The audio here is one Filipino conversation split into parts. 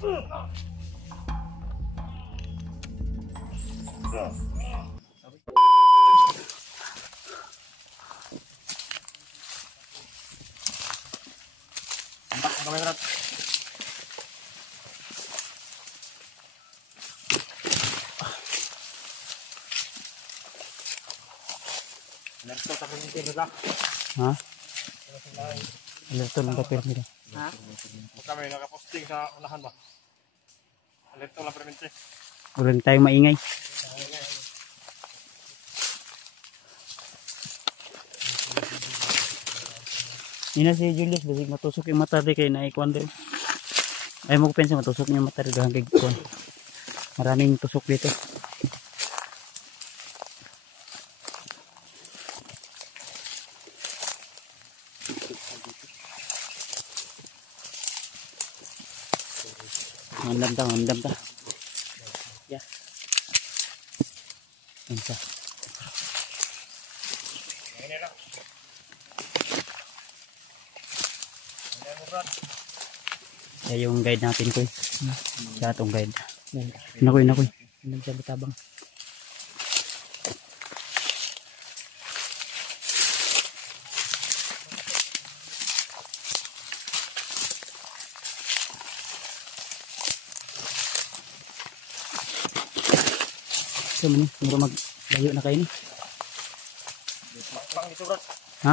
Ha? Alerto lang ka permit. Ha? Kami nakaposting sa unahan ba? Alerto lang permit. Walang tayong maingay. Ina si Julius basig matusok yung mata di kay naikuan din. Ay mo pensa matusok niya mata di hanggang kuan. Maraming tusok dito. Mandam ta. Ya. Insa. Kaya yung guide natin ko. Siya itong guide. Nakoy. Nandiyan bitabang. So, muro maglayo na kayo ni. Pang dito bro. Ha?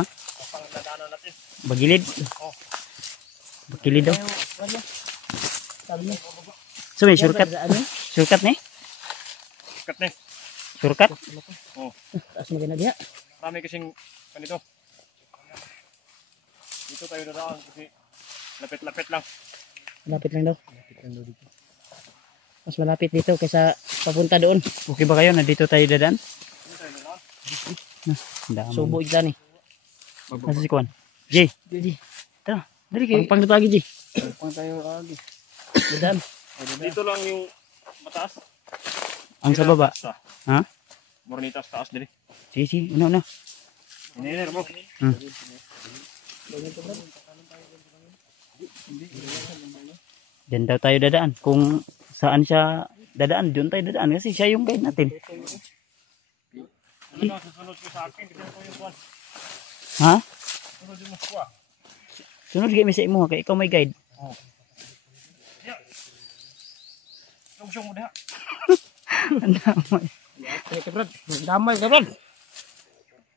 Pang dadaanan natin. Bagilid? Oh. Bagilid daw. Sabi niya. So, may shortcut. Shortcut ni? Shortcut ni. Shortcut? Oh. Taas mo na diha. Marami kasing ganito. Dito tayo dadaan kasi lapit-lapit lang. Malapit lang daw. Mas malapit dito kaysa papunta doon. Okay ba kayo? Nandito tayo dadaan? Dami. Subo ita ni. Nasa si Kwan? Jay. Di. Tara. Dali kayo. Pang lagi Ji. Pang tayo agi. Dadaan. Dito lang yung mataas. Ang sa baba? Ha? Mornitas taas dali. Sige. Una. Ini mo. Diyan daw tayo dadaan. Kung saan siya dadaan, diyan tayo dadaan. Kasi siya yung guide natin. Ano na susunod ko sa akin? Kasi ko yung kuwan. Ha? Sunod yung muswa. Sunod kayo sa imo. Kaya ikaw may guide. Oh. Ya. Lungsong mo diha. Ang damay. Damay ka brad.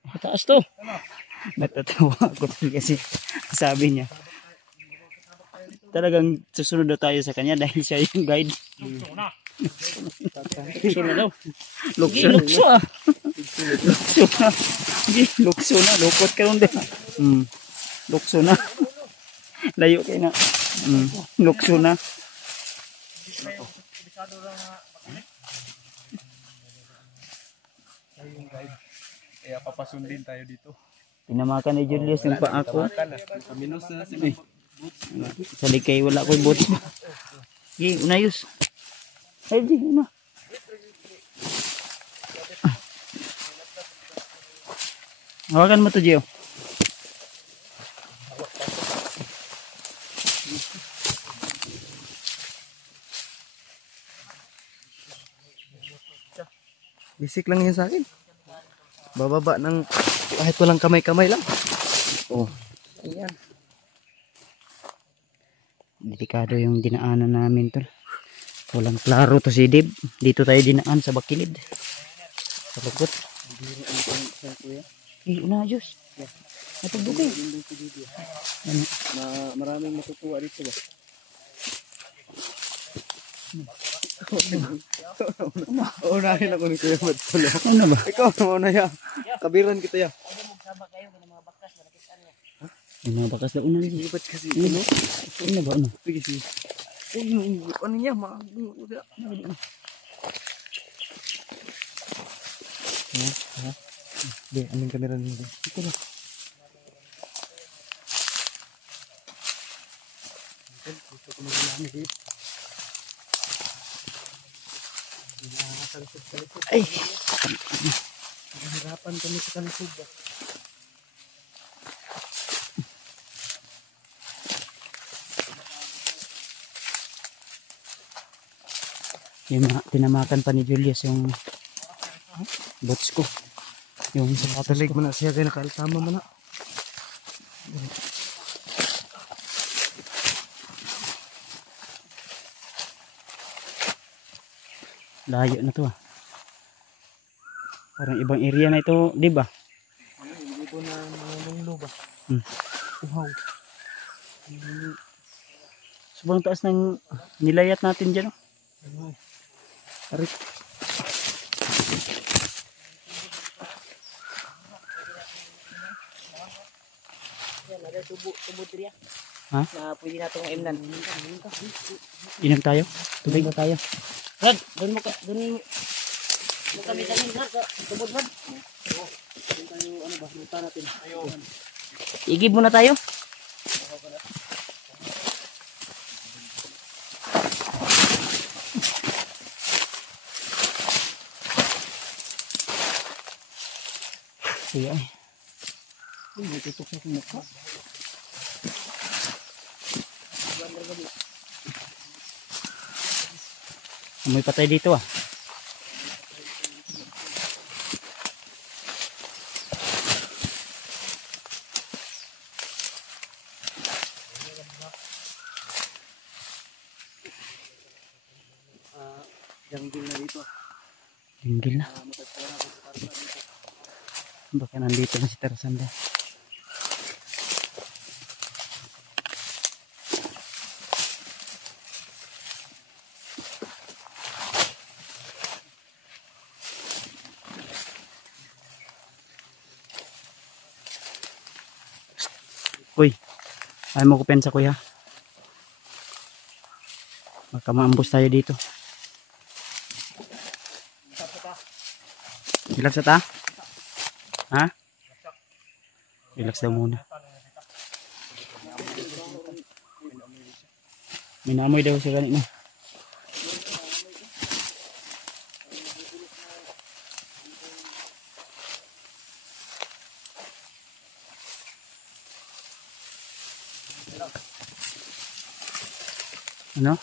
Mataas to. Natatawa ako kasi sabi niya. Talagang susunod na tayo sa kanya dahil siya yung guide. Lungsong na. Lukso na daw. Lukso na. Lukso na. Lukot ka rin din. Lukso na. Layo kayo na. Lukso na. Kaya papasundin tayo dito. Tinamakan ni Julius yung paa ko. Minus na si May. Sa likay wala ko yung boots. Sige, unayos. Ay, di, una. Hawakan mo to, Gio. Basic lang yan sa akin. Bababa ng kahit walang kamay-kamay lang. Oh. Ayan. Delikado yung dinaanan namin to. Walang klaro to si Dib. Dito tayo dinaan sa bakilid. Sa lukot. Una, Diyos. Natugdugay. Ano? Maraming matutuwa dito ba? Unahin ako ni Kuya Matsulo. Ano ba? Ikaw naman na ya. Kabiran kita ya. Yung mga bakas na una. Ibat kasi. Ano ba? Ano? Sige sige. Ano niya? Udah. Ha? Be, aming kamera nito. Ito na. Ay! Nahirapan kami sa kalusog ba? Tinamakan pa ni Julius yung boots ko. Yung sapatos Talig ko. mo na siya kaya nakaaltama mo na. Layo na to ah. Parang ibang area na ito, di ba? Dito na nangunglo ba? Uhaw. Sobrang taas ng nilayat natin dyan. Oh. Arik. Yan, ada tubo diri. Ha? Na pwede na itong imnan. Inom tayo? Tubig Tingnan tayo. Brad, doon mo ka, doon mo kami sa Brad, sa tubod Brad. Ano ba? Luta natin. Igib muna tayo. Sige ay. May tutok sa mukha. May patay dito ah. Jungle na dito. Tingil na. Baka nandito na si Tarzan ba? Uy, ayaw mo ko pensa kuya. Baka maambos tayo dito. Relax ta? Ha? Relax daw muna. Minamoy daw siya kanina. Ano?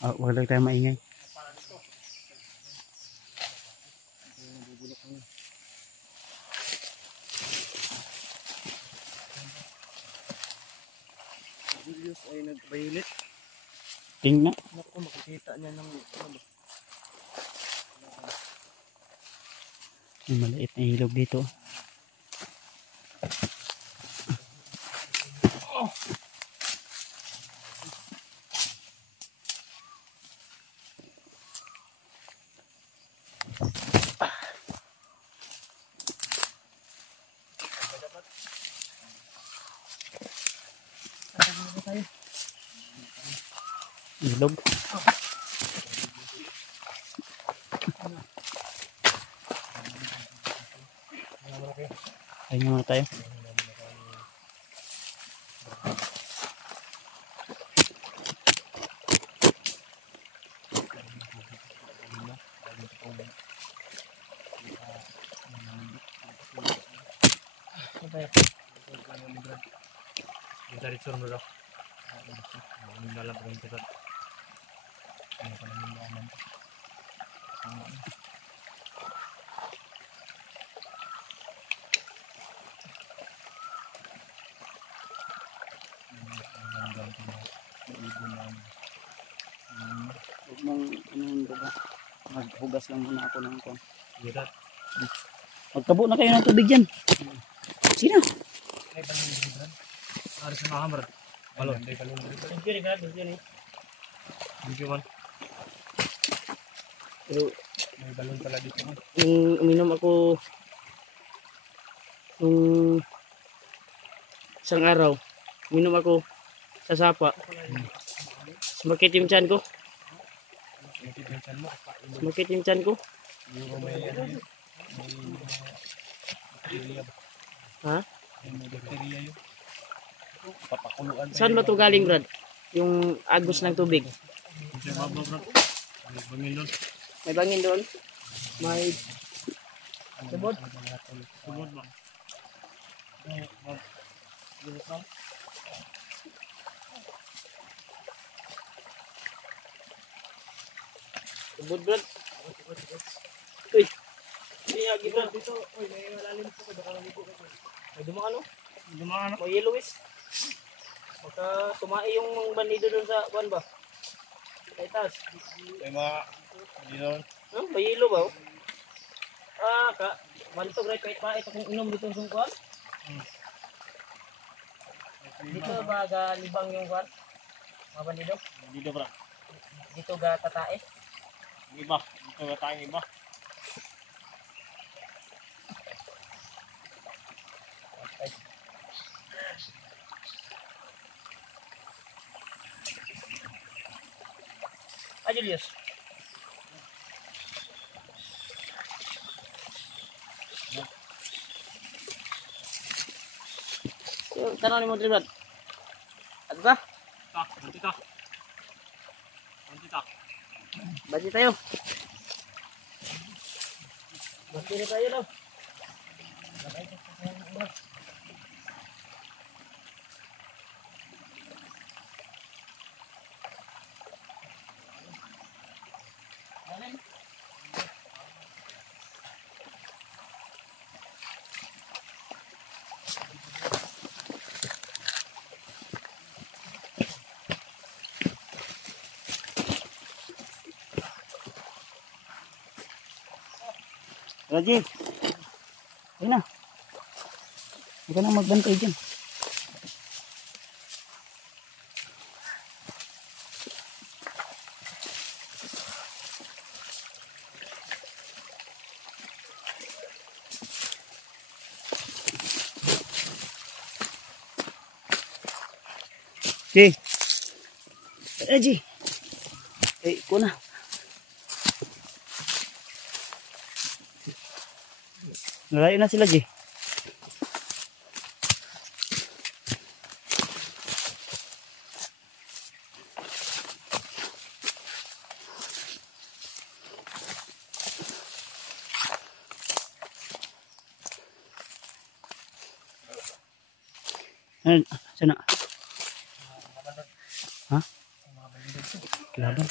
Ah, wag lang tayo maingay. Julius ay nag-violet. Tingnan. Naku, makikita niya ng ano ba? May maliit na ilog dito. Ilog. Ayun muna tayo. Dari turun dulu. Dalam perintah. Huwag mong ano ba? Maghugas lang muna ako ng kon. Iya, Magtabo na kayo ng tubig dyan. Sige na. harus sama hammer. Balon, dari balon dari. Diri Brad, diri. Video man. Pero May balon pala dito man. nung uminom ako nung isang araw, uminom ako sa sapa. Sumakit yung tiyan ko. Sumakit yung tiyan ko. Ha? Papakuluan. Saan ba ito galing, Brad? Yung agos ng tubig. Sa baba, bro. May bangin doon. May bangin doon. May Subod. Subod ba? Tubod, Brad. Uy. Iya, gitu. Dito. Uy, may malalim po ko. Baka naligo ka. May dumaan, no? Dumaan. May yellow is. Baka tumai yung bandido dun sa kuan ba? Sa itaas. May mga, hindi nun. Huh? May yellow ba? Oh? Ah, ka. Mantog right kahit pa. Ito kung inom dito sa kuan. Dito ba ga libang yung kuan? Mga bandido? Dito bra. Dito ga tatae. Iba. Dito na tayong iba. Ah, Julius. Yung tanong ni mo, Brad. Ano ba? Ta, nanti ta. Nanti ta. Bati tayo. Bati na tayo daw. Rajiv. Ayun na. Huwag ka na magbantay dyan. Ji. Ji. Ko na. Nalayo na sila, Ji. Sana. Ha? Kelaban.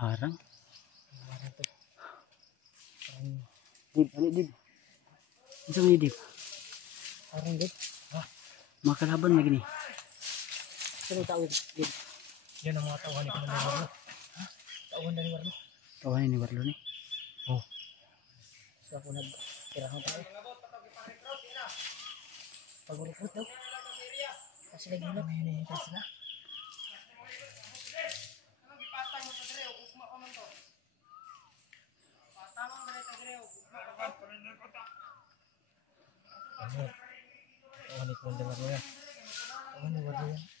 Harang. Dib, balik dib. Isa mo dib. Harang dib. Makalaban lagi ni. Sino tao dib? Yan ang mga tauhan ni Warlo. Tauhan na ni Warlo. Tauhan ni Warlo ni. Oh. Sa ako nagtirahan tayo. Pag-urupot daw. Kasi nag-ilat. Mayroon sila. Tauhan ni Warlo yan. Tauhan ni Warlo yan. Tauhan ni Warlo.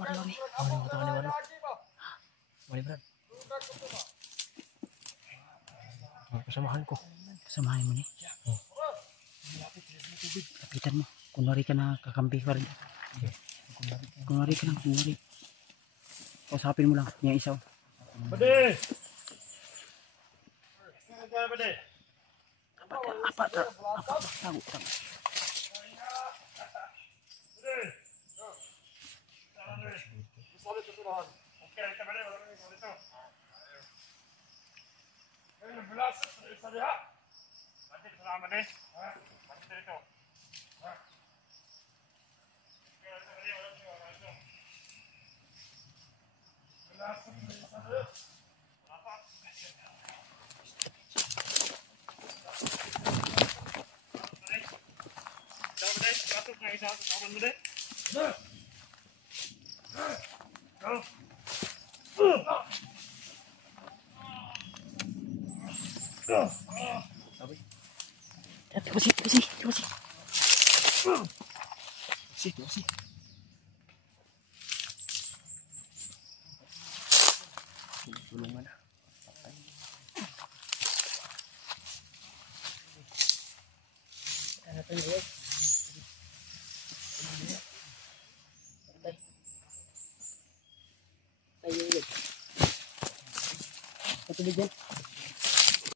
warlaw ni. Ano mo tayo wala? Wala brad. Ang kasamahan ko. Kasamahan mo ni. Kapitan mo. Kunwari ka na kakampi ka rin. Kunwari ka lang, kunwari. Kausapin mo lang, niya isaw. Bade! Bade! Apa, tago. Salit ito lahat. Okay, ito bade, wala nang salit ito. Ngayon, bilas, sa diha. Bade, salamat eh. Bade ito. Tiwasi. Si. Tulungan na. Ano to yun? Tayo yun. Patulog yan.